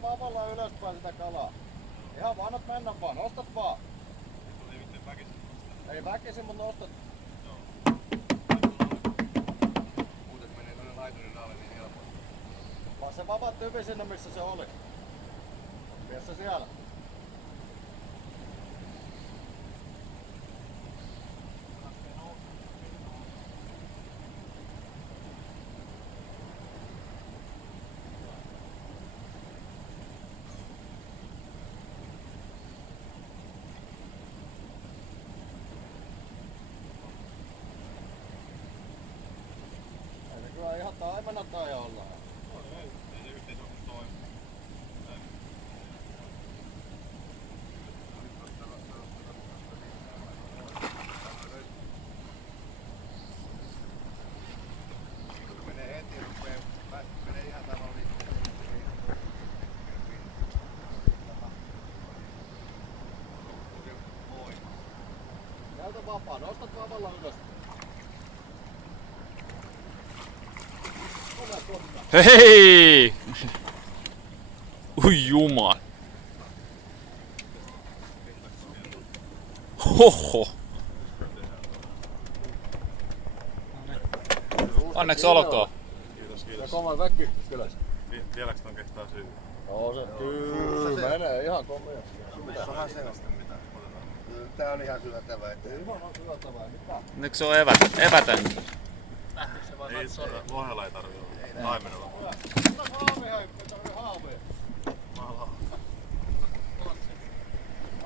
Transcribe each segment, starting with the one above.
vaan vavalla ylöspäin sitä kalaa. Ihan vaan annat mennä vaan, nostat vaan. Ei mitään väkisin nostaa. Ei väkisin, mutta nostat. Joo. Muuten menee tuonne laiturin alle niin helposti. Vaan se vapa tyvi sinne missä se oli. Vie se siellä. Kyllä ihan taimena tai ollaan. No ei se yhteisoppis toimi. Kun menee heti ja menee ihan tavallisesti. Näytä vapaa, nostat vavalla ylös. Hei! Ui jumal. Hoho. Onneksi olkoon. Kiitos, Ja kiitos. kova väkki kyllä. Vieläks ton kehtaa syy? Joo se kyllä menee ihan komea. Sama sellaista mitä otetaan. Tää on ihan syötävää. Ihan on syötävää, mitä? Nyt se on evätön. Ei, lohella ei tarvii olla. Taimenella voi. Ota haavi hei, ei tarvii haavia.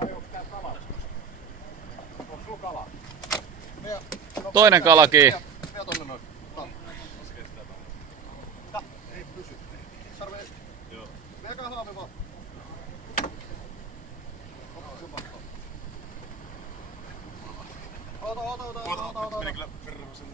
Ajuuks tää kala? On sun kala. Toinen kalakin. Vie tonne noin. Se kestää vähän. Mitä? Ei pysy. Sarve esti. Joo. Viekää haavi vaan. Ota sun vastaan. Ota. Meni kyllä perhosen